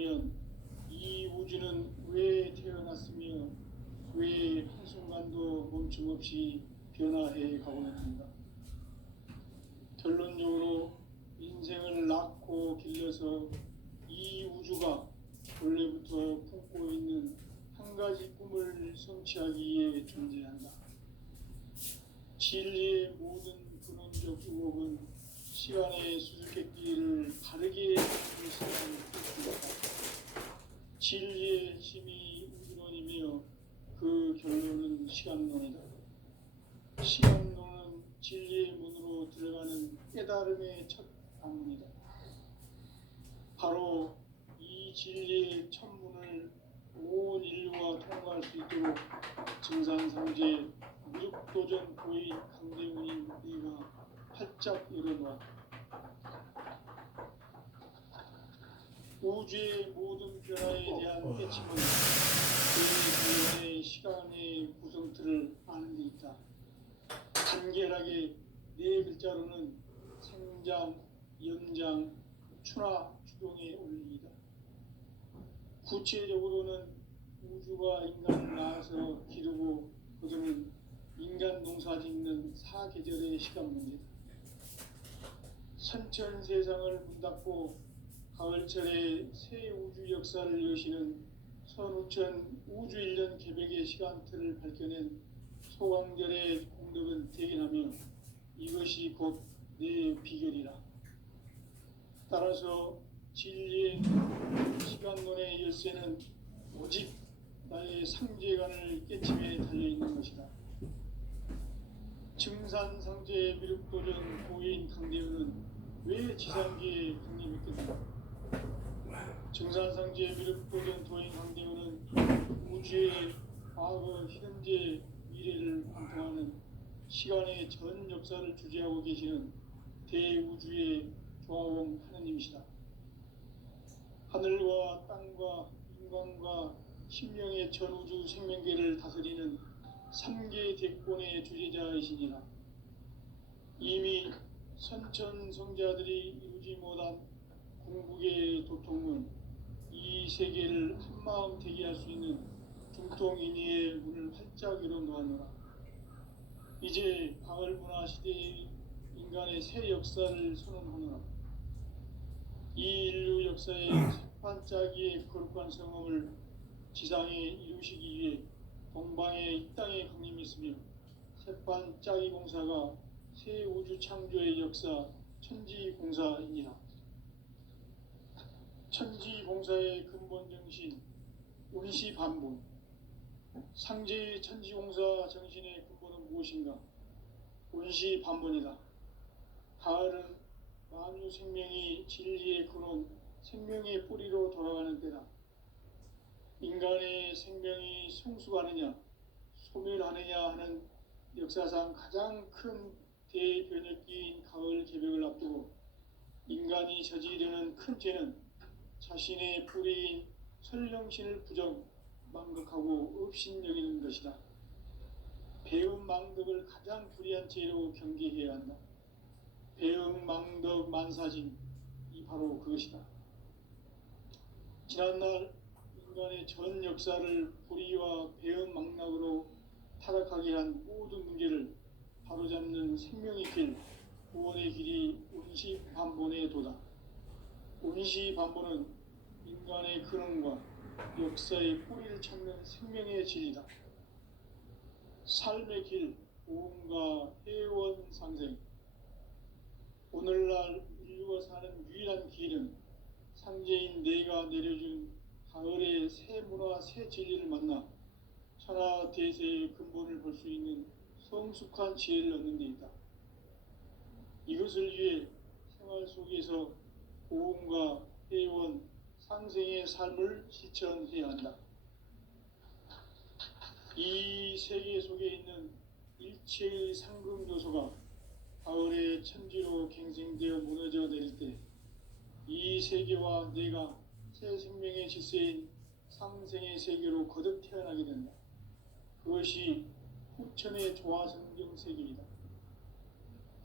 그러면 이 우주는 왜 태어났으며 왜 한순간도 멈춤없이 변화해 가고 있는가? 결론적으로 인생을 낳고 길러서 이 우주가 원래부터 품고 있는 한 가지 꿈을 성취하기 위해 존재한다. 진리의 모든 근원적 유혹은 시간의 수수께끼를 바르게 해석하는 것입니다. 진리의 힘이 우주론이며 그 결론은 시간론이다. 시간론은 진리의 문으로 들어가는 깨달음의 첫 방문이다. 바로 이 진리의 첫 문을 온 인류가 통과할 수 있도록 증산상제 무력도전 고인 강대문인 네가 활짝 열어놓았다. 우주의 모든 변화에 대한 깨침은 그 자연의 시간의 구성틀을 아는 데 있다. 간결하게 네 글자로는 생장, 연장, 추나 추동의 원리이다. 구체적으로는 우주가 인간을 낳아서 기르고 거두는 인간 농사 짓는 사계절의 시간 문제다. 선천 세상을 문 닫고 가을철에 새 우주 역사를 여시는 선우천 우주 1년 개백의 시간틀을 밝혀낸 소강절의 공덕은 대견하며 이것이 곧 내 비결이라. 따라서 진리의 시간론의 열쇠는 오직 나의 상제관을 깨침에 달려있는 것이다. 증산상제 미륵도전 고인 강대현은 왜 지상계에 강림했겠는가? 증산상제 미륵도전 도인 강대현은 우주의 과거, 현재, 미래를 관통하는 시간의 전 역사를 주재하고 계시는 대우주의 조화원 하느님이시다. 하늘과 땅과 인간과 심령의 전우주 생명계를 다스리는 3계 대권의 주제자이시니라. 이미 선천성자들이 이루지 못한 궁극의 도통은 이 세계를 한마음 되게 할 수 있는 중통인의의 문을 활짝 열어놓았노라. 이제 가을 문화 시대의 인간의 새 역사를 선언하노라. 이 인류 역사의 반짝이의 거룩한 성험을 지상에 이루시기 위해 동방의 이 땅에 강림했으며 새반짝이 공사가 새 우주 창조의 역사 천지공사이니라. 천지공사의 근본 정신 운시반본. 상제의 천지공사 정신의 근본은 무엇인가? 운시반본이다. 가을은 만유 생명이 진리의 근원, 생명의 뿌리로 돌아가는 때다. 인간의 생명이 성숙하느냐, 소멸하느냐 하는 역사상 가장 큰 대변혁기인 가을 개벽을 앞두고 인간이 저지르는 큰 죄는 자신의 뿌리인 설령신을 부정, 망극하고 업신여기는 것이다. 배음 망덕을 가장 불의한 죄로 경계해야 한다. 배음 망덕 만사진, 이 바로 그것이다. 지난날 인간의 전 역사를 불의와 배음 망락으로 타락하게 한 모든 문제를 바로잡는 생명의 길, 구원의 길이 운시반본의 도다. 운시반본은 인간의 근원과 역사의 뿌리를 찾는 생명의 진리다. 삶의 길, 보험과 회원 상생. 오늘날 인류가 사는 유일한 길은 상제인 내가 내려준 가을의 새 문화, 새 진리를 만나 천하 대세의 근본을 볼 수 있는 성숙한 지혜를 얻는 데 있다. 이것을 위해 생활 속에서 보험과 회원, 상생의 삶을 실천해야 한다. 이 세계 속에 있는 일체의 상금 요소가 가을의 천지로 갱생되어 무너져 내릴 때 이 세계와 내가 새 생명의 질서인 상생의 세계로 거듭 태어나게 된다. 그것이 후천의 조화성경 세계이다.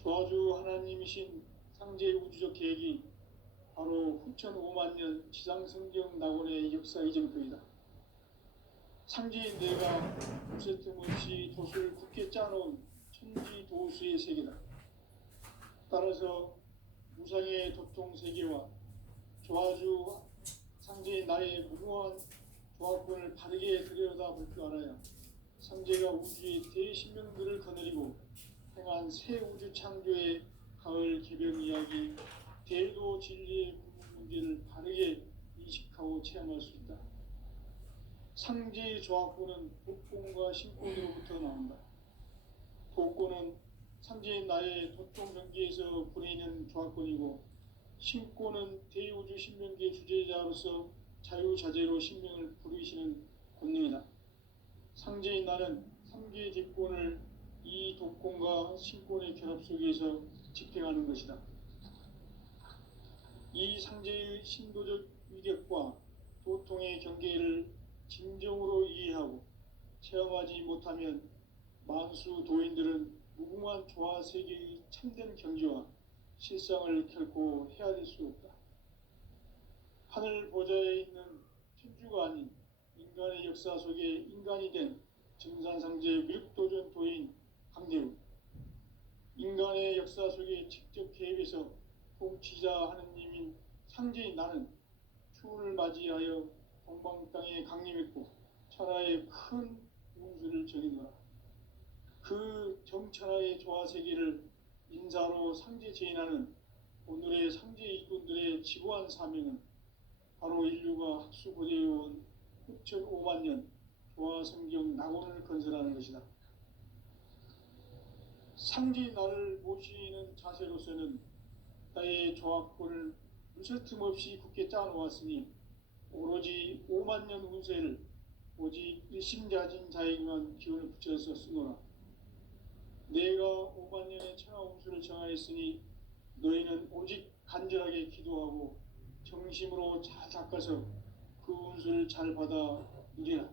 조화주 하나님이신 상제의 우주적 계획이 바로 후천 5만 년 지상성경 낙원의 역사 이정표이다. 상제인 내가 무쇠 틈 없이 도수를 굳게 짜놓은 천지 도수의 세계다. 따라서 무상의 도통 세계와 조화주 상제인 나의 무궁한 조합권을 바르게 들여다볼 줄 알아야 상제가 우주의 대신명들을 거느리고 행한 새 우주 창조의 가을 개변 이야기, 대도 진리의 궁극 문제를 바르게 인식하고 체험할 수 있다. 상제의 조합권은 독권과 신권으로부터 나온다. 독권은 상제인 나의 도통 경계에서 부리는 조합권이고, 신권은 대우주 신명기의 주제자로서 자유자재로 신명을 부르시는 권능이다. 상제인 나는 삼계의 뒷권을 이 독권과 신권의 결합 속에서 집행하는 것이다. 이 상제의 신도적 위력과 도통의 경계를 진정으로 이해하고 체험하지 못하면 만수 도인들은 무궁한 조화 세계의 참된 경지와 실상을 결코 헤아릴 수 없다. 하늘 보좌에 있는 천주가 아닌 인간의 역사 속에 인간이 된 증산상제 밀도전 도인 강대우, 인간의 역사 속에 직접 개입해서 통치자 하느님인 상제인 나는 추운을 맞이하여 동방 땅에 강림했고 천하의 큰 운수를 정해놓아 그 정천하의 조화 세계를 인사로 상제 제인하는 오늘의 상제 일꾼들의 지고한 사명은 바로 인류가 학수고대해온 후천 5만 년 조화 성경 낙원을 건설하는 것이다. 상제인 나를 모시는 자세로서는 나의 조합권을 무쇠틈 없이 굳게 짜놓았으니 오로지 5만 년 운세를 오직 일심자진 자에게만 기운을 붙여서 쓰노라. 내가 5만 년의 천하 운수를 정하였으니 너희는 오직 간절하게 기도하고 정심으로 잘 닦아서 그 운수를 잘 받아 누리라.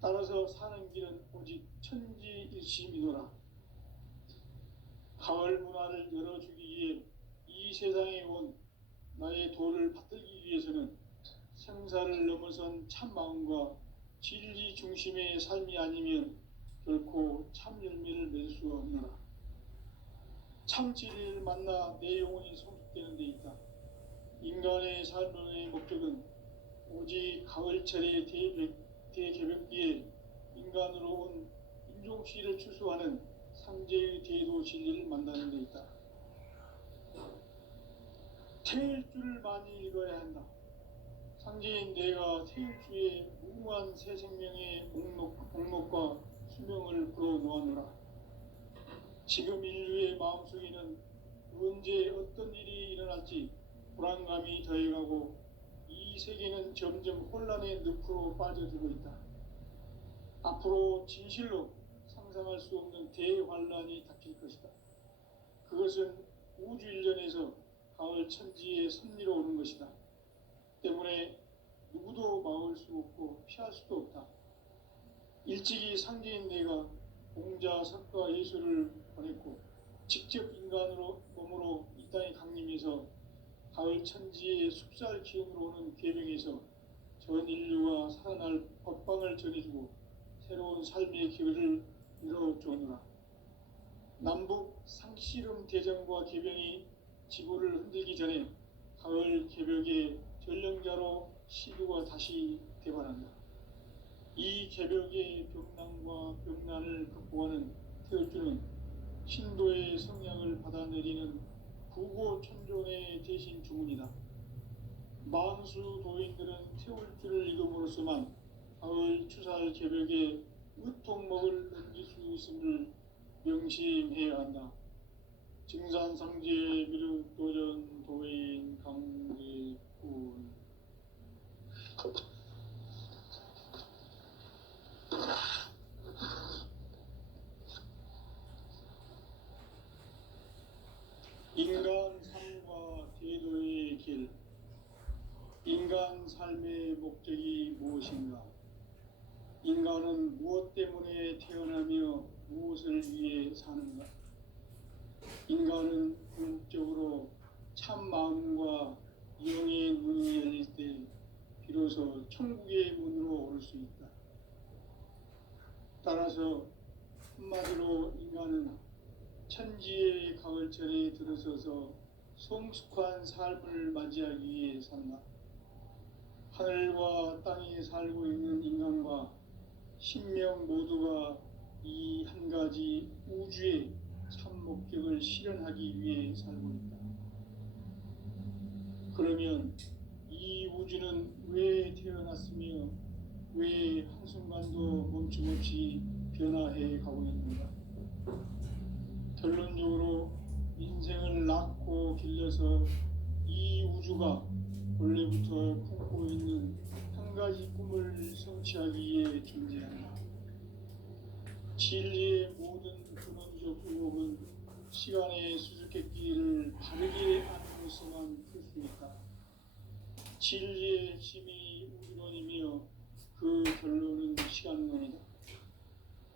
따라서 사는 길은 오직 천지일심이노라. 가을 문화를 열어주기 위해 이 세상에 온 나의 도를 받들기 위해서는 생사를 넘어선 참 마음과 진리 중심의 삶이 아니면 결코 참 열매를 맺을 수 없노라. 참 진리를 만나 내 영혼이 성숙되는 데 있다. 인간의 삶의 목적은 오직 가을철의 대개벽기에 인간으로 온 인종시를 추수하는 상제의 대도 진리를 만나는 데 있다. 태일주를 많이 읽어야 한다. 상제인 내가 태일주의 무궁한 새 생명의 목록과 수명을 불어놓아노라. 지금 인류의 마음속에는 언제 어떤 일이 일어날지 불안감이 더해가고 이 세계는 점점 혼란의 늪으로 빠져들고 있다. 앞으로 진실로 상상할 수 없는 대환란이 닥칠 것이다. 그것은 우주 일련에서 가을 천지의 섭리로 오는 것이다. 때문에 누구도 막을 수 없고 피할 수도 없다. 일찍이 상제인 내가 공자, 석가, 예수를 보냈고 직접 인간으로 몸으로 이 땅에 강림해서 가을 천지의 숲살 기운으로 오는 계명에서 전 인류가 살아날 법방을 전해주고 새로운 삶의 기회를 열어주느라. 남북 상씨름 대전과 계병이 지구를 흔들기 전에 가을 개벽의 전령자로 시류가 다시 대발한다. 이 개벽의 벽난과 벽난을 극복하는 태울주는 신도의 성량을 받아내리는 구고천존의 대신 주문이다. 만수 도인들은 태울주를 읽음으로써만 가을 추살 개벽의 의통목을 넘길 수 있음을 명심해야 한다. 증산상제 미륵도전 도인 강대군. 인간 삶과 제도의 길. 인간 삶의 목적이 무엇인가? 인간은 무엇 때문에 태어나며 무엇을 위해 사는가? 인간은 궁극적으로 참 마음과 영의 문이 열릴 때 비로소 천국의 문으로 오를 수 있다. 따라서 한마디로 인간은 천지의 가을철에 들어서서 성숙한 삶을 맞이하기 위해 산다. 하늘과 땅에 살고 있는 인간과 신명 모두가 이 한 가지 우주의 참 목적을 실현하기 위해 살고 있다. 그러면 이 우주는 왜 태어났으며 왜 한순간도 멈춤없이 변화해 가고 있는가? 결론적으로 인생을 낳고 길러서 이 우주가 원래부터 품고 있는 한 가지 꿈을 성취하기 위해 존재한다. 진리의 모든 근원적 의혹은 시간의 수수께끼를 바르게 아는 것에만 풀 수 있다. 진리의 힘이 우주론이며 그 결론은 시간론이다.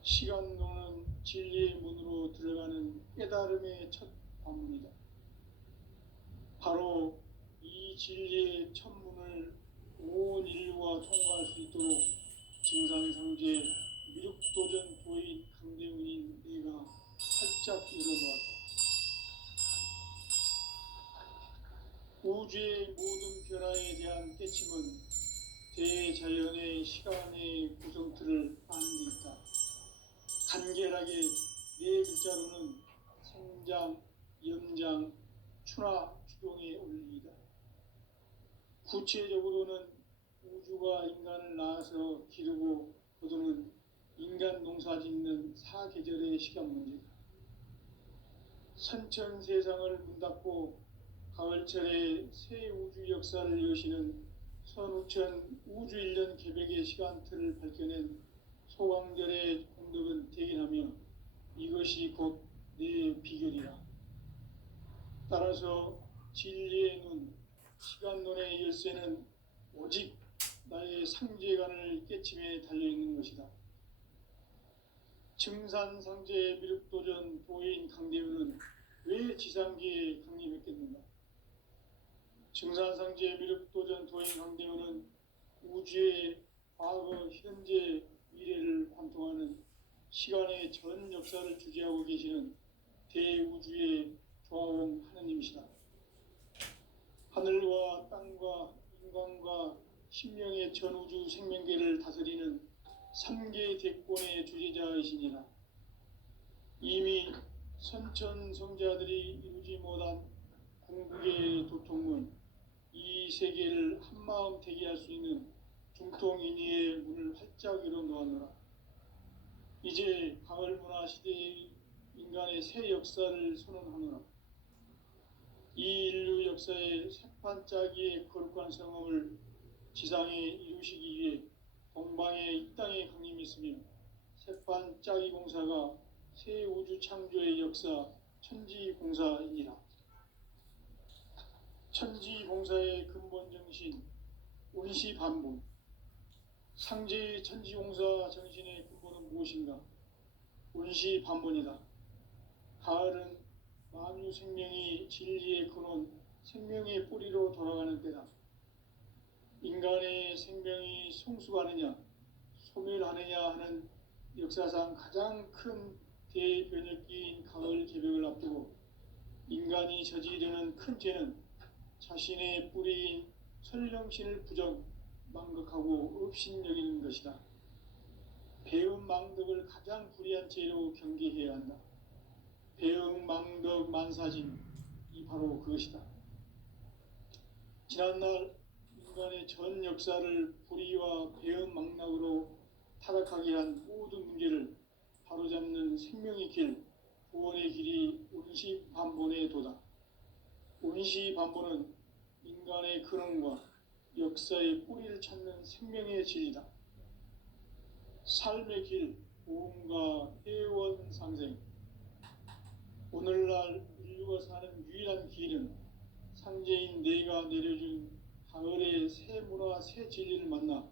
시간론은 진리의 문으로 들어가는 깨달음의 첫 관문이다. 바로 이 진리의 첫 문을 온 인류가 통과할 수 있도록 증산상제 미륵도전 도인 강대훈인 내가 활짝 열어놓았다. 우주의 모든 변화에 대한 깨침은 대자연의 시간의 구성틀을 아는 데 있다. 간결하게 네 글자로는 생장, 염장, 추나 추동의 원리이다. 구체적으로는 우주가 인간을 낳아서 기르고 거두는 인간 농사 짓는 사계절의 시간 문제다. 선천 세상을 문 닫고 가을철에 새 우주 역사를 여시는 선우천 우주 1년 개백의 시간틀을 밝혀낸 소광절의 공덕은 대견하며 이것이 곧 내 비결이라. 따라서 진리의 눈, 시간론의 열쇠는 오직 나의 상제관을 깨침에 달려있는 것이다. 증산상제 미륵도전 도인 강대훈은 왜 지상계에 강림했겠는가? 증산상제 미륵도전 도인 강대훈은 우주의 과거, 현재, 미래를 관통하는 시간의 전 역사를 주재하고 계시는 대우주의 조화원 하느님이시다. 하늘과 땅과 인간과 신명의 전우주 생명계를 다스리는 3개 대권의 주재자이시니라. 이미 선천성자들이 이루지 못한 궁극의 도통문, 이 세계를 한마음 되게 할 수 있는 중통인의의 문을 활짝 열어놓았노라. 이제 가을문화 시대의 인간의 새 역사를 선언하노라. 이 인류 역사의 새판짜기의 거룩한 성험을 지상에 이루시기 위해 동방의 이 땅에 강림했으며 새판짜기 공사가 새 우주 창조의 역사 천지공사이니라. 천지공사의 근본 정신 운시반본. 상제의 천지공사 정신의 근본은 무엇인가? 운시반본이다. 가을은 만유 생명이 진리의 근원, 생명의 뿌리로 돌아가는 때다. 인간의 생명이 성숙하느냐, 소멸하느냐 하는 역사상 가장 큰 대변혁기인 가을 개벽을 앞두고 인간이 저지르는 큰 죄는 자신의 뿌리인 설령신을 부정, 망극하고 업신여기는 것이다. 배음 망덕을 가장 불의한 죄로 경계해야 한다. 배음 망덕 만사진, 이 바로 그것이다. 지난날 인간의 전 역사를 불의와 배음 망락으로 타락하게 한 모든 문제를 바로잡는 생명의 길, 구원의 길이 운시반본의 도다. 운시반본은 인간의 근원과 역사의 뿌리를 찾는 생명의 진리다. 삶의 길, 보험과 해원상생. 오늘날 인류가 사는 유일한 길은 상제인 내가 내려준 가을의 새 문화, 새 진리를 만나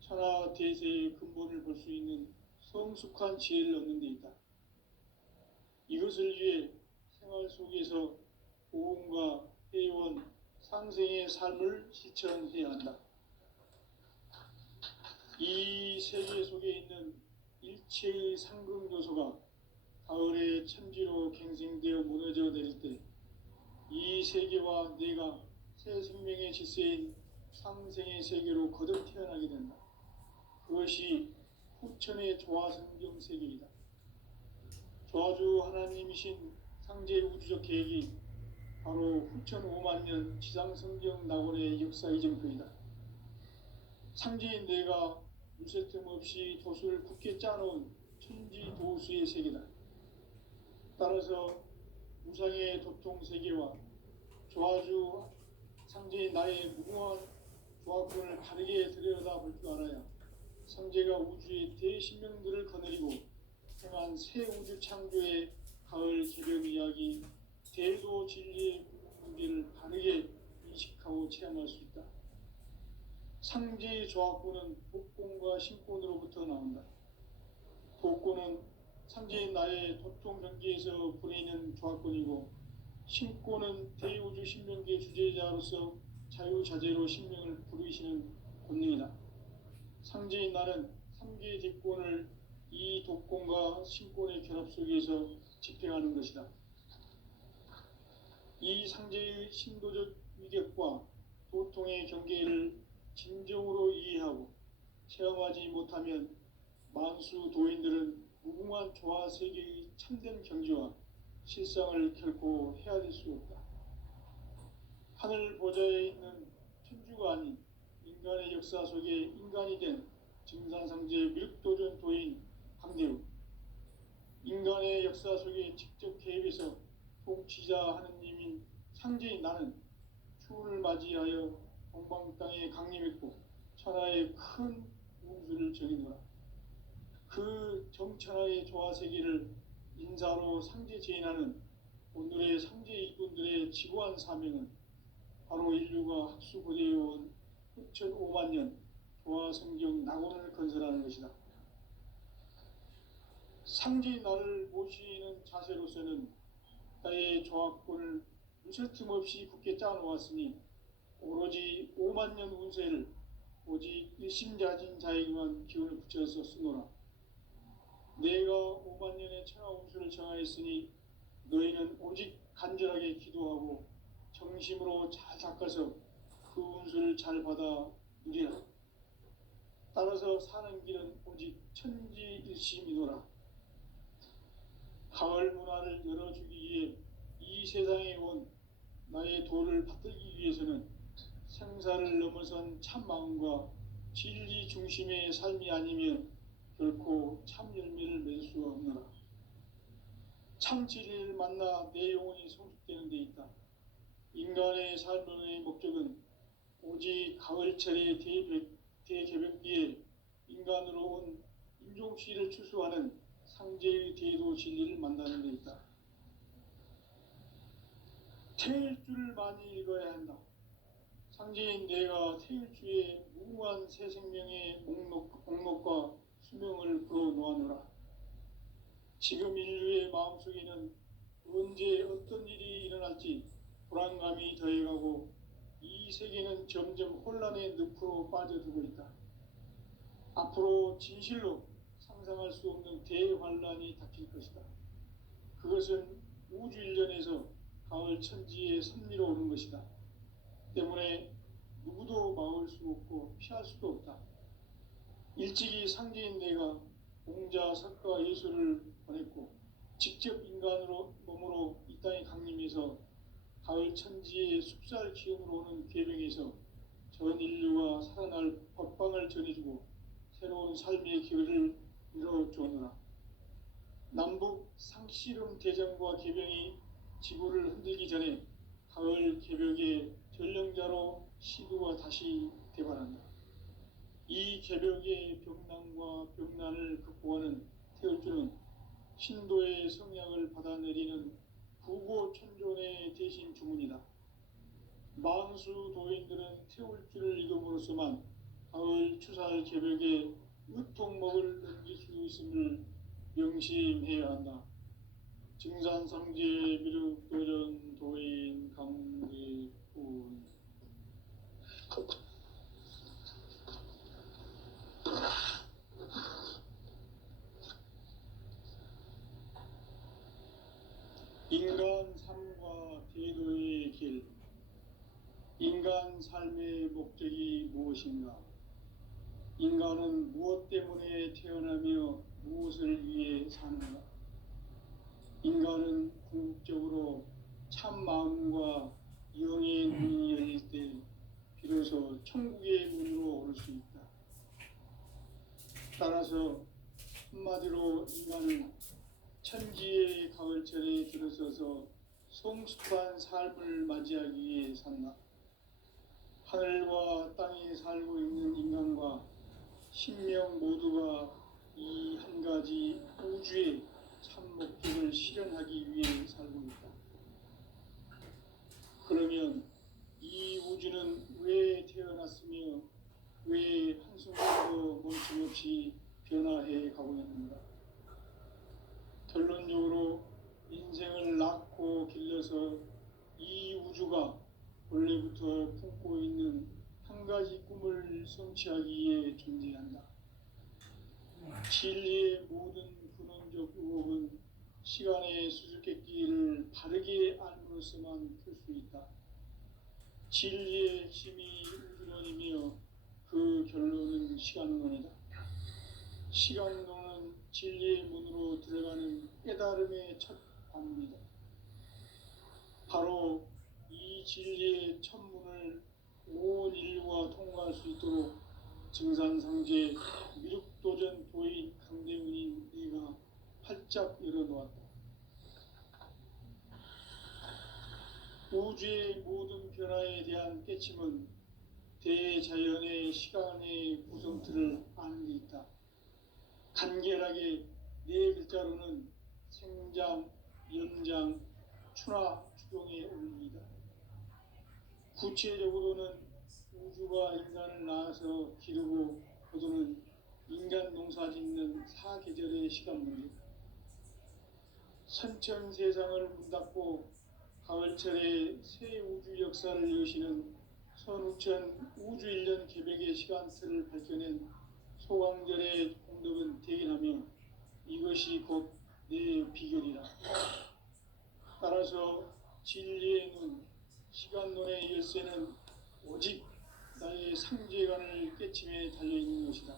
천하 대세의 근본을 볼 수 있는 성숙한 지혜를 얻는 데 있다. 이것을 위해 생활 속에서 보험과 해온 상생의 삶을 실천해야 한다. 이 세계 속에 있는 일체의 상극 요소가 가을의 천지로 갱생되어 무너져 내릴 때 이 세계와 내가 새 생명의 질서인 상생의 세계로 거듭 태어나게 된다. 그것이 후천의 조화성경 세계이다. 조화주 하나님이신 상제 우주적 계획이 바로 후천 5만 년 지상성경 낙원의 역사 이정표이다. 상제인 내가 무쇠 틈 없이 도수를 굳게 짜놓은 천지 도수의 세계다. 따라서 우상의 도통 세계와 조화주 상제인 나의 무궁한 조화권을 바르게 들여다볼 줄 알아야 상제가 우주의 대신명들을 거느리고 행한 새 우주 창조의 가을 개벽 이야기 대도 진리의 무게를 바르게 인식하고 체험할 수 있다. 상제의 조화권은 복권과 신권으로부터 나온다. 복권은 상제인 나의 도통 경계에서 보내는 조화권이고 신권은 대우주 신명계 주제자로서 자유자재로 신명을 부르시는 권능이다. 상제인 나는 3개의 대권을 이 독권과 신권의 결합 속에서 집행하는 것이다. 이 상제의 신도적 위격과 도통의 경계를 진정으로 이해하고 체험하지 못하면 만수 도인들은 무궁한 조화 세계의 참된 경지와 실상을 결코 헤아릴 수 없다. 하늘 보좌에 있는 천주가 아닌 인간의 역사 속에 인간이 된 증산상제 미륵도전 도인 강대우, 인간의 역사 속에 직접 개입해서 통치자 하느님인 상제인 나는 추운을 맞이하여 동방 땅에 강림했고 천하의 큰 운수를 정의노라. 그 정천하의 조화세계를 인사로 상제 제인하는 오늘의 상제 이군들의 지구한 사명은 바로 인류가 학수고대해온 후천 5만 년 조화성경 낙원을 건설하는 것이다. 상제의 나를 모시는 자세로서는 나의 조화권을 무쇠 틈 없이 굳게 짜놓았으니 오로지 5만 년 운세를 오직 일심자진 자에게만 기운을 붙여서 쓰노라. 내가 5만 년의 천하 운수를 정하였으니 너희는 오직 간절하게 기도하고 정심으로 잘 닦아서 그 운수를 잘 받아 누리라. 따라서 사는 길은 오직 천지일심이노라. 가을 문화를 열어주기 위해 이 세상에 온 나의 도를 받들기 위해서는 생사를 넘어선 참 마음과 진리 중심의 삶이 아니면 결코 참 열매를 맺을 수가 없노라. 참 진리를 만나 내 영혼이 성숙되는 데 있다. 인간의 삶의 목적은 오직 가을철의 대개벽기에 인간으로 온 인종시를 추수하는 상제의 대도 진리를 만나는 데 있다. 태일주를 많이 읽어야 한다. 상제인 내가 태일주의 무궁한 새 생명의 목록과 수명을 불어놓아노라. 지금 인류의 마음속에는 언제 어떤 일이 일어날지 불안감이 더해가고 이 세계는 점점 혼란의 늪으로 빠져들고 있다. 앞으로 진실로 상상할 수 없는 대환란이 닥칠 것이다. 그것은 우주 일련에서 가을 천지의 섭리로 오는 것이다. 때문에 누구도 막을 수 없고 피할 수도 없다. 일찍이 상제인 내가 공자, 석가, 예수를 보냈고 직접 인간으로 몸으로 이 땅에 강림해서 가을 천지의 숲살 기운으로 오는 계명에서 전 인류가 살아날 법방을 전해주고 새로운 삶의 길을 이뤄주느라. 남북 상씨름 대전과 개병이 지구를 흔들기 전에 가을 개벽의 전령자로 시도가 다시 대발한다. 이 개벽의 병난과 병난을 극복하는 태울주는 신도의 성약을 받아내리는 부고천존의 대신 주문이다. 만수 도인들은 태울주를 읽음으로써만 가을 추살 개벽에 으통목을 넘길 수 있음을 명심해야 한다. 증산상제 미륵도전 도인 강대훈. 인간 삶과 대도의 길. 인간 삶의 목적이 무엇인가? 인간은 무엇 때문에 태어나며 무엇을 위해 사는가? 인간은 궁극적으로 참 마음과 영의 문이 열릴 때 비로소 천국의 문으로 오를 수 있다. 따라서 한마디로 인간은 천지의 가을철에 들어서서 성숙한 삶을 맞이하기 위해 산다. 하늘과 땅에 살고 있는 인간과 신명 모두가 이 한 가지 우주의 참 목적을 실현하기 위해 살고 있다. 그러면 이 우주는 왜 태어났으며 왜 한순간도 멈춤없이 변화해 가고 있는가? 결론적으로 인생을 낳고 길러서 이 우주가 원래부터 품고 있는 한 가지 꿈을 성취하기 위해 존재한다. 진리의 모든 근원적 의혹은 시간의 수수께끼를 바르게 알므로서만 풀 수 있다. 진리의 핵심이 우주론이며 그 결론은 시간론이다. 시간론은 진리의 문으로 들어가는 깨달음의 첫 관문이다. 바로 이 진리의 첫 문을 온 인류가 통과할 수 있도록 증산상제 미륵도전 도인 강대훈인 네가 활짝 열어놓았다. 우주의 모든 변화에 대한 깨침은 대자연의 시간의 구성틀을 아는 데 있다. 간결하게 네 글자로는 생장, 연장, 추나 추동의 원리이다. 구체적으로는 우주가 인간을 낳아서 기르고 거두는 인간 농사 짓는 사계절의 시간 문제다. 선천 세상을 문 닫고 가을철에 새 우주 역사를 여시는 선우천 우주 1년 계백의 시간틀을 밝혀낸 소강절의 공덕은 대견하며 이것이 곧 내 비결이라. 따라서 진리의 눈, 시간론의 열쇠는 오직 나의 상제관을 깨침에 달려있는 것이다.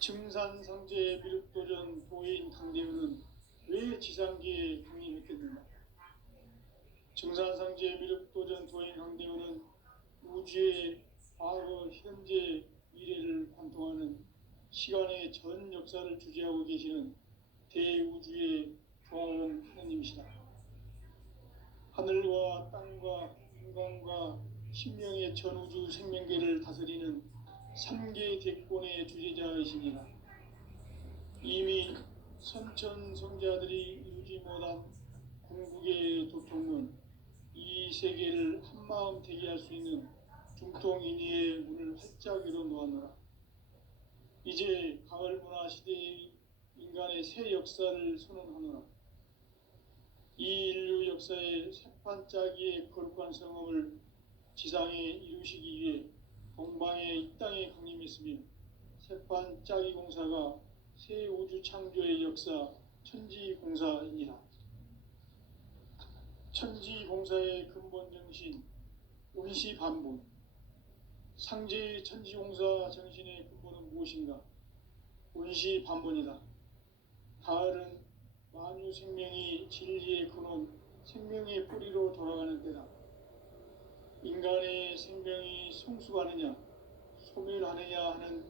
증산상제 미륵도전 도인 강대훈은 왜 지상계에 강림했겠는가? 증산상제 미륵도전 도인 강대훈은 우주의 과거, 현재, 미래를 관통하는 시간의 전 역사를 주재하고 계시는 대우주의 부활한 하느님이시다. 하늘과 땅과 인간과 신명의 전우주 생명계를 다스리는 3개 대권의 주제자이시니라. 이미 선천성자들이 이루지 못한 궁극의 도통문, 이 세계를 한마음 되게 할 수 있는 중통인의의 문을 활짝 열어놓았노라. 이제 가을 문화 시대의 인간의 새 역사를 선언하노라. 이 인류 역사의 새판짜기의 거룩한 성험을 지상에 이루시기 위해 동방의 이 땅에 강림했으며 새판짜기 공사가 새 우주 창조의 역사 천지공사이니라. 천지공사의 근본 정신 운시반본. 상제의 천지공사 정신의 근본은 무엇인가? 운시반본이다. 가을은 만유 생명이 진리의 근원, 생명의 뿌리로 돌아가는 때다. 인간의 생명이 성숙하느냐, 소멸하느냐 하는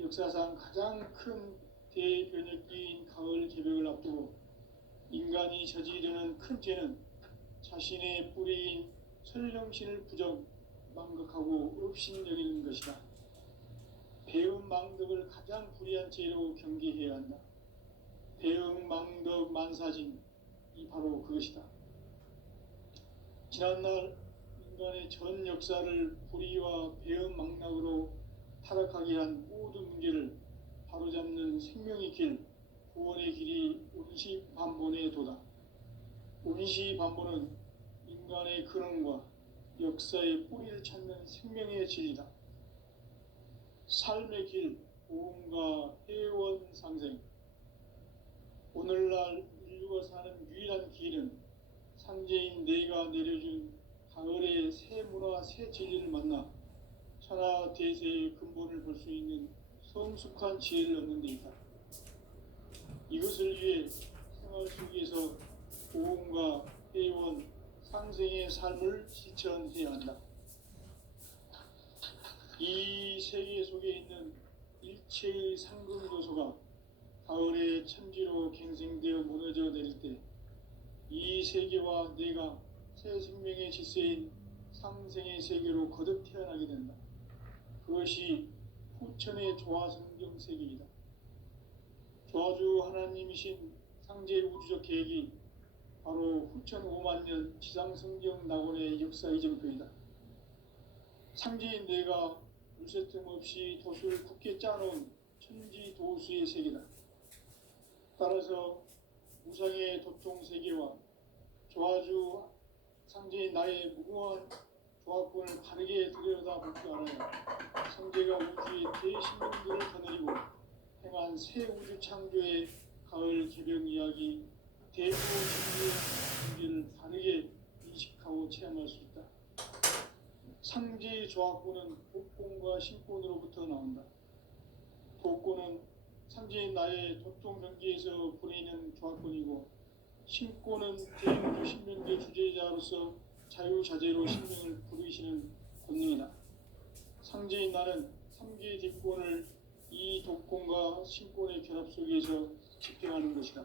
역사상 가장 큰 대변혁기인 가을 개벽을 앞두고 인간이 저지르는 큰 죄는 자신의 뿌리인 설령신을 부정, 망극하고 업신여기는 것이다. 배음 망덕을 가장 불의한 죄로 경계해야 한다. 배음 망덕 만사진, 이 바로 그것이다. 지난날 인간의 전 역사를 불의와 배음 망락으로 타락하게 한 모든 문제를 바로잡는 생명의 길, 구원의 길이 운시반본의 도다. 운시반보는 인간의 근원과 역사의 뿌리를 찾는 생명의 진리다. 삶의 길, 보험과 회원 상생. 오늘날 인류가 사는 유일한 길은 상제인 내가 내려준 가을의 새 문화, 새 진리를 만나 천하 대세의 근본을 볼 수 있는 성숙한 지혜를 얻는 데 있다. 이것을 위해 생활 속에서 보험과 회원, 상생의 삶을 실천해야 한다. 이 세계 속에 있는 일체의 상금 요소가 가을의 천지로 갱생되어 무너져 내릴 때 이 세계와 내가 새 생명의 질서인 상생의 세계로 거듭 태어나게 된다. 그것이 후천의 조화성경 세계이다. 조화주 하나님이신 상제 우주적 계획이 바로 후천 5만 년 지상성경 낙원의 역사 이정표이다. 상제인 내가 물새틈 없이 도수를 굳게 짜놓은 천지 도수의 세계다. 따라서 우상의 도통 세계와 조화주 상제인 나의 무궁한 조합권을 바르게 들여다볼 줄 알아야 상제가 우주의 대신명들을 거느리고 행한 새 우주 창조의 가을 개병 이야기 대부 진리의 문제를 바르게 인식하고 체험할 수 있다. 상제의 조합권은 복권과 신권으로부터 나온다. 복권은 상제인 나의 도통 경계에서 보내는 조합권이고, 신권은 대우주 신명계 주제자로서 자유자재로 신명을 부르시는 권능이다. 상제인 나는 3개의 뒷권을 이 독권과 신권의 결합 속에서 집행하는 것이다.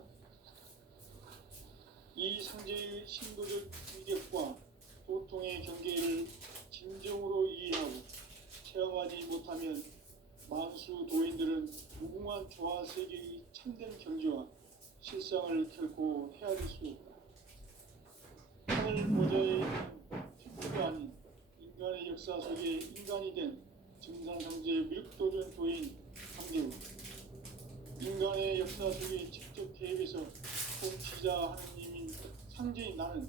이 상제의 신도적 위력과 도통의 경계를 진정으로 이해하고 체험하지 못하면 만수 도인들은 무궁한 조화 세계의 참된 경지와 실상을 결코 헤아릴 수 없다. 하늘 보좌에 특구가 아닌 인간의 역사 속에 인간이 된 증산상제의 밀도전 도인 상제우, 인간의 역사 속에 직접 개입해서 통치자 하느님인 상제인 나는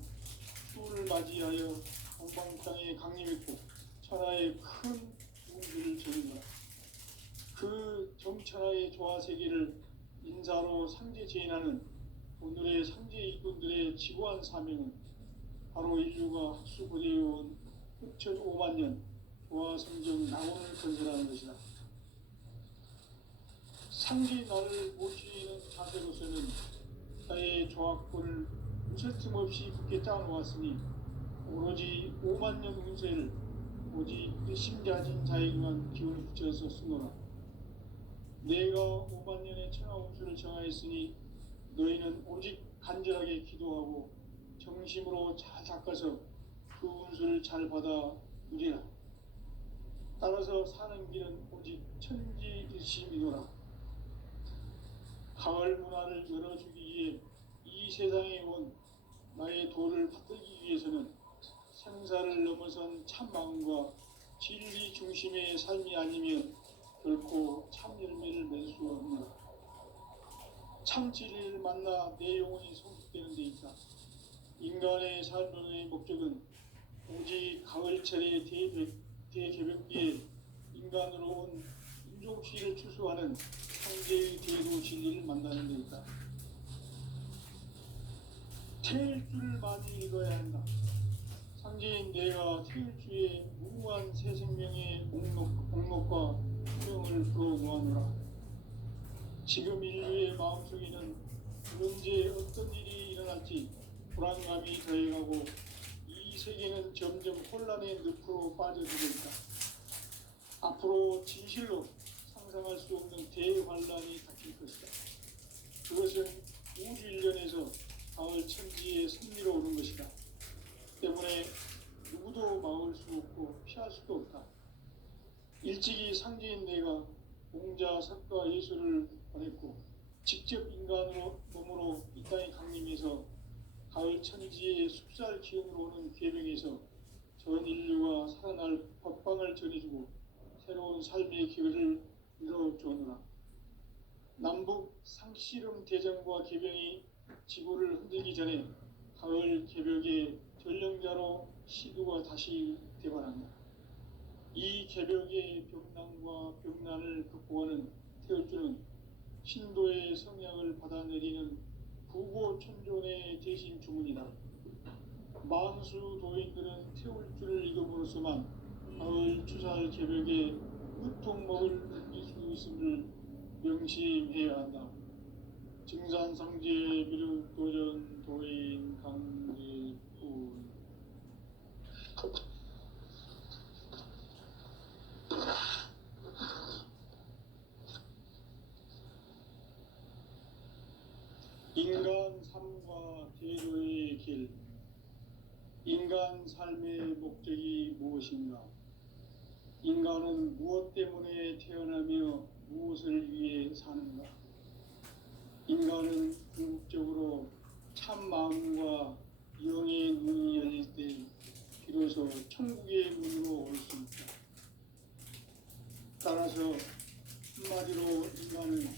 추우를 맞이하여 동방 땅에 강림했고 천하의 큰 우주를 전인다. 그 정천하의 조화 세계를 인사로 상제 제인하는 오늘의 상제 일꾼들의 지고한 사명은 바로 인류가 학수고대해온 후천 5만 년 조화 성경 낙원을 건설하는 것이다. 상제 나를 모시는 자세로서는 나의 조합권을 무쇠틈 없이 굳게 짜놓았으니 오로지 5만 년 운세를 오직 심자진 자에게만 기운을 붙여서 쓰노라. 내가 5만 년의 천하 운수를 정하였으니 너희는 오직 간절하게 기도하고 정심으로 잘 닦아서 그 운수를 잘 받아 누리라. 따라서 사는 길은 오직 천지일심이노라. 가을 문화를 열어주기 위해 이 세상에 온 나의 도를 받들기 위해서는 생사를 넘어선 참 마음과 진리 중심의 삶이 아니면 결코 참 열매를 맺을 수 없느라. 참 진리를 만나 내 영혼이 성숙되는 데 있다. 인간의 삶의 목적은 오직 가을철의 대개벽기에 인간으로 온 인종시를 추수하는 상제의 대도 진리를 만나는 데 있다. 태일 줄을 많이 읽어야 한다. 상제인 내가 태일주의 무궁한 새 생명의 목록과 수명을 불어모아노라. 지금 인류의 마음속에는 언제 어떤 일이 일어날지 불안감이 더해가고 이 세계는 점점 혼란의 늪으로 빠져들고 있다. 앞으로 진실로 상상할 수 없는 대환란이 닥칠 것이다. 그것은 우주 일련에서 가을 천지의 섭리로 오는 것이다. 때문에 누구도 막을 수 없고 피할 수도 없다. 일찍이 상제인 내가 공자, 석가, 예수를 보냈고 직접 인간으로 몸으로 이 땅에 강림해서 가을 천지의 숲살 기운으로 오는 계명에서 전 인류가 살아날 법방을 전해주고 새로운 삶의 기회를 이뤄주오노라. 남북 상씨름 대전과 개병이 지구를 흔들기 전에 가을 개벽의 전령자로 시두가 다시 되관한다. 이 개벽의 병난과 병난을 극복하는 태울주는 신도의 성약을 받아내리는 부고천존의 대신 주문이다. 만수 도인들은 태울주를 읽음으로써만 가을 추살 개벽의 무통목을 느낄 수 있음을 명심해야 한다. 증산상제 미륵도전 도인 강제훈. 인간 삶과 대도의 길. 인간 삶의 목적이 무엇인가? 인간은 무엇 때문에 태어나며 무엇을 위해 사는가? 인간은 궁극적으로 참 마음과 영의 눈이 열릴 때 비로소 천국의 문으로 올 수 있다. 따라서 한마디로 인간은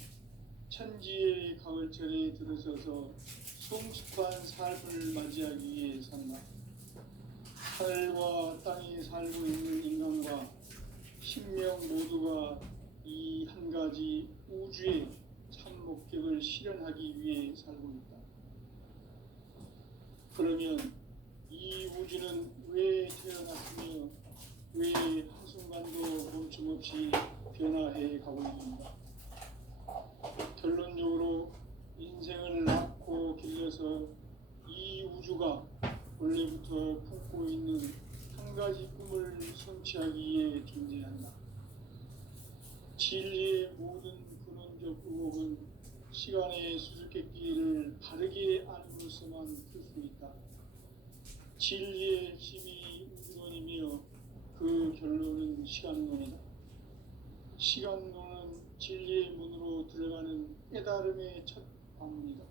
천지의 가을철에 들어서서 성숙한 삶을 맞이하기 위해 산다. 하늘과 땅에 살고 있는 인간과 신명 모두가 이 한 가지 우주의 참 목적을 실현하기 위해 살고 있다. 그러면 이 우주는 왜 태어났으며 왜 한순간도 멈춤없이 변화해 가고 있는가? 결론적으로 인생을 낳고 길러서 이 우주가 원래부터 품고 있는 한 가지 꿈을 성취하기 위해 존재한다. 진리의 모든 근원적 의혹은 시간의 수수께끼를 바르게 알므로서만 풀 수 있다. 진리의 핵심이 우주론이며 그 결론은 시간론이다. 시간론은 진리의 문으로 들어가는 깨달음의 첫 방문이다.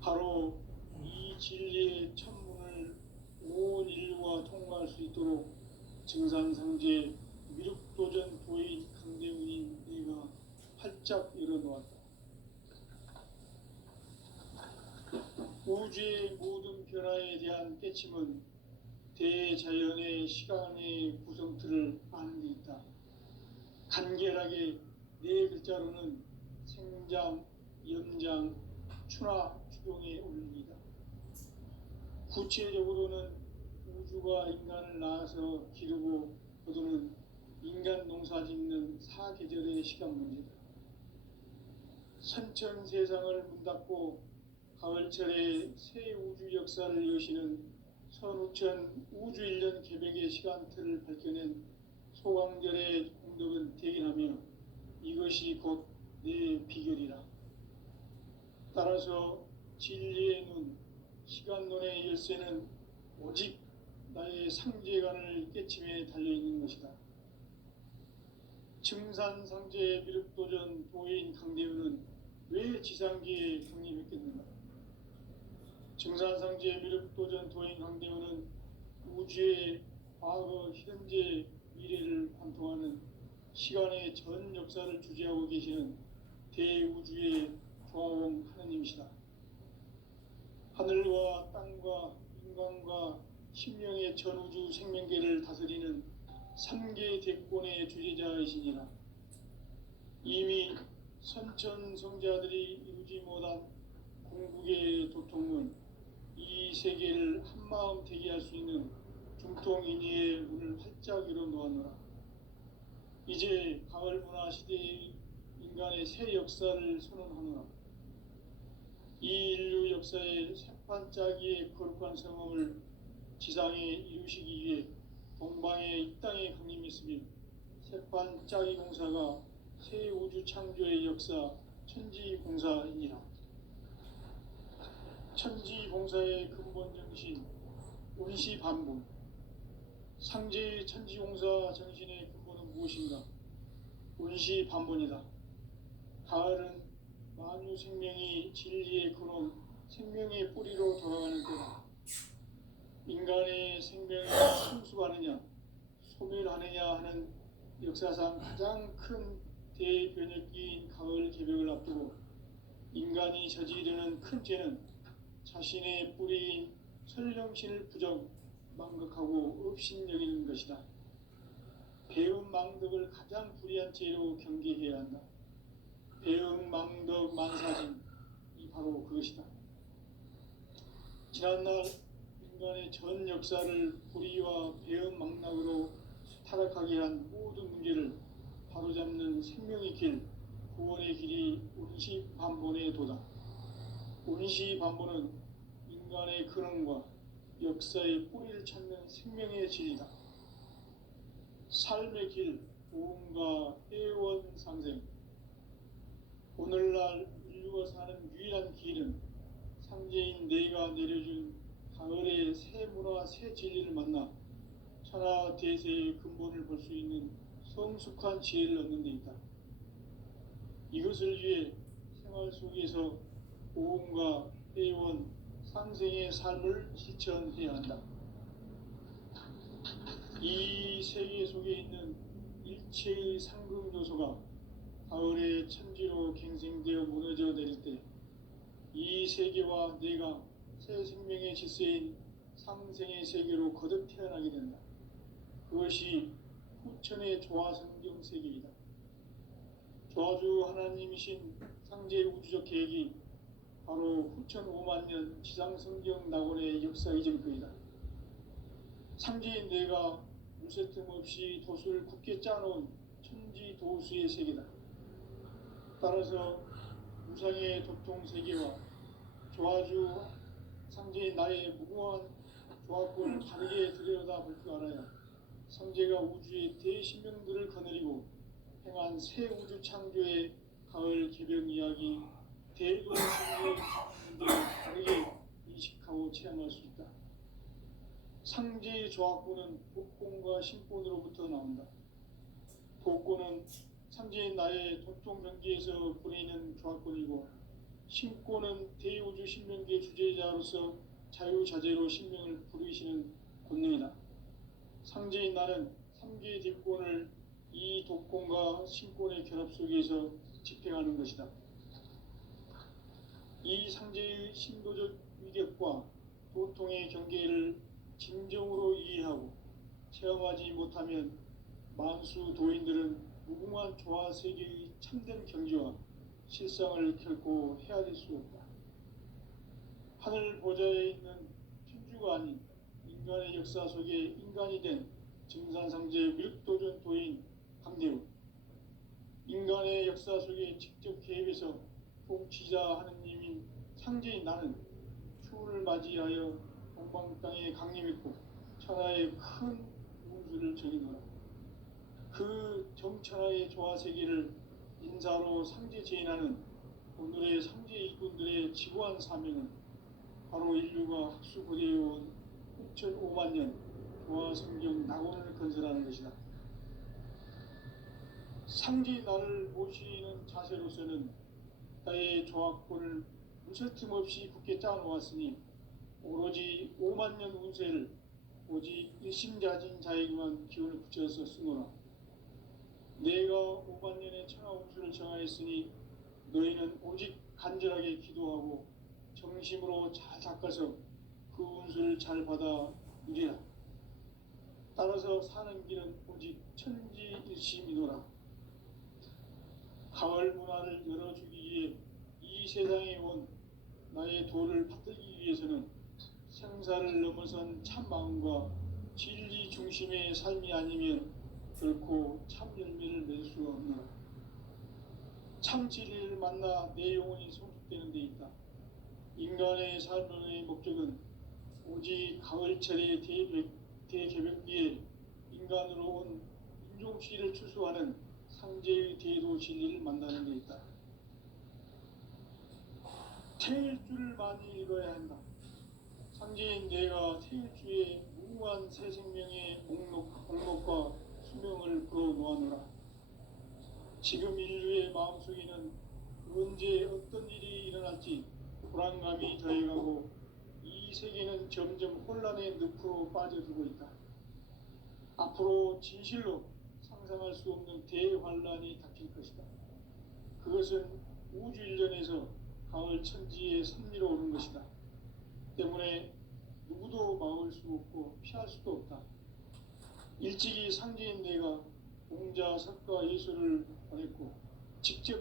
바로 이 진리의 첫 문을 온 인류가 통과할 수 있도록 증산상제 미륵도전 도인 강대훈인 내가 활짝 열어놓았다. 우주의 모든 변화에 대한 깨침은 대자연의 시간의 구성틀을 아는 데 있다. 간결하게 네 글자로는 생장, 연장, 추나 추동의 원리이다. 구체적으로는 우주가 인간을 낳아서 기르고 거두는 인간 농사 짓는 사계절의 시간 문제다. 선천 세상을 문 닫고 가을철에 새 우주 역사를 여시는 선우천 우주 1년 개벽의 시간틀을 밝혀낸 소강절의 공덕은 대견하며 이것이 곧 내 비결이라. 따라서 진리의 눈, 시간론의 열쇠는 오직 나의 상제관을 깨침에 달려있는 것이다. 증산상제 미륵도전 도인 강대훈은 왜 지상기에 강림했겠는가? 증산상제 미륵도전 도인 강대훈은 우주의 과거, 현재, 미래를 관통하는 시간의 전 역사를 주재하고 계시는 대우주의 조화원 하느님이시다. 하늘과 땅과 인간과 신명의 전우주 생명계를 다스리는 3계 대권의 주재자이시니라. 이미 선천성자들이 이루지 못한 궁극의 도통은 이 세계를 한마음 되게 할 수 있는 중통인의의 문을 활짝 열어놓았노라. 이제 가을 문화 시대의 인간의 새 역사를 선언하노라. 이 인류 역사의 새반짝이의 거룩한 성험을 지상에 이루시기 위해 동방에 이 땅에 강림했으며 새반짝이 공사가 새 우주 창조의 역사 천지공사이니라. 천지공사의 근본 정신 운시반본. 상제의 천지공사 정신의 근본은 무엇인가? 운시반본이다. 가을은 만유 생명이 진리의 근원, 생명의 뿌리로 돌아가는 때다. 인간의 생명을 성숙하느냐, 소멸하느냐 하는 역사상 가장 큰 대변혁기인 가을 개벽을 앞두고 인간이 저지르는 큰 죄는 자신의 뿌리인 설령신을 부정 망각하고 업신여기는 것이다. 배은 망덕을 가장 불의한 죄로 경계해야 한다. 배은 망덕 만사진 이 바로 그것이다. 지난날 인간의 전 역사를 불의와 배은 망락으로 타락하게 한 모든 문제를 바로잡는 생명의 길, 구원의 길이 운시반본의 도다. 운시반본은 인간의 근원과 역사의 뿌리를 찾는 생명의 진리다. 삶의 길, 보험과 해원 상생. 오늘날 인류가 사는 유일한 길은 상제인 내가 내려준 가을의 새 문화, 새 진리를 만나 천하 대세의 근본을 볼 수 있는 성숙한 지혜를 얻는 데 있다. 이것을 위해 생활 속에서 보험과 해원, 상생의 삶을 실천해야 한다. 이 세계 속에 있는 일체의 상급 요소가 가을의 천지로 갱생되어 무너져 내릴 때 이 세계와 내가 새 생명의 질서인 상생의 세계로 거듭 태어나게 된다. 그것이 후천의 조화성경 세계이다. 조화주 하나님이신 상제 우주적 계획이 바로 후천 5만 년 지상성경 낙원의 역사 이전거이다. 상제인 내가 무쇠 틈 없이 도수를 굳게 짜놓은 천지 도수의 세계다. 따라서 무상의 도통 세계와 조화주 상제인 나의 무궁한 조화권을 바르게 들여다볼 줄 알아야 상제가 우주의 대신명들을 거느리고 행한 새 우주 창조의 가을 개변 이야기 대도시의 문제를 다르게 인식하고 체험할 수 있다. 상제의 조화권은 복권과 신권으로부터 나온다. 복권은 상제인 나의 도통 경계에서 보내는 조화권이고, 신권은 대우주 신명기의 주제자로서 자유자재로 신명을 부르시는 권능이다. 상제인 나는 3개의 뒷권을 이 독권과 신권의 결합 속에서 집행하는 것이다. 이 상제의 신도적 위력과 도통의 경계를 진정으로 이해하고 체험하지 못하면 만수 도인들은 무궁한 조화 세계의 참된 경지와 실상을 결코 헤아릴 수 없다. 하늘 보좌에 있는 천주가 아닌 인간의 역사 속에 인간이 된 증산상제 밀도전 도인 강대우, 인간의 역사 속에 직접 개입해서 통치자 하느님인 상제인 나는 추운을 맞이하여 동방 땅에 강림했고 천하의 큰 운수를 정의노라. 그 정천하의 조화 세계를 인사로 상제 제인하는 오늘의 상제 일꾼들의 지구한 사명은 바로 인류가 학수고대해온 6,5만 년 조화 성경 낙원을 건설하는 것이다. 상제인 나를 모시는 자세로서는 나의 조화권을 무쇠틈 없이 굳게 짜놓았으니 오로지 5만 년 운세를 오직 일심자진 자에게만 기운을 붙여서 쓰노라. 내가 5만 년의 천하 운수를 정하였으니 너희는 오직 간절하게 기도하고 정심으로 잘 닦아서 그 운수를 잘 받아 누리라. 따라서 사는 길은 오직 천지일심이노라. 가을 문화를 열어주기 위해 이 세상에 온 나의 도를 받들기 위해서는 생사를 넘어선 참 마음과 진리 중심의 삶이 아니면 결코 참 열매를 맺을 수가 없노라. 참 진리를 만나 내 영혼이 성숙되는 데 있다. 인간의 삶의 목적은 오직 가을철의 대개벽기에 인간으로 온 인종시를 추수하는 상제의 대도 진리를 만나는 데 있다. 태일주를 많이 읽어야 한다. 상제인 내가 태일주의 무궁한 새 생명의 목록과 수명을 불어놓아노라. 지금 인류의 마음속에는 언제 어떤 일이 일어날지 불안감이 더해가고 이 세계는 점점 혼란의 늪으로 빠져들고 있다. 앞으로 진실로 상상할 수 없는 대환란이 닥칠 것이다. 그것은 우주 일전에서 가을 천지의 섭리로 오는 것이다. 때문에 누구도 막을 수 없고 피할 수도 없다. 일찍이 상제인 내가 공자, 석가, 예수를 보냈고 직접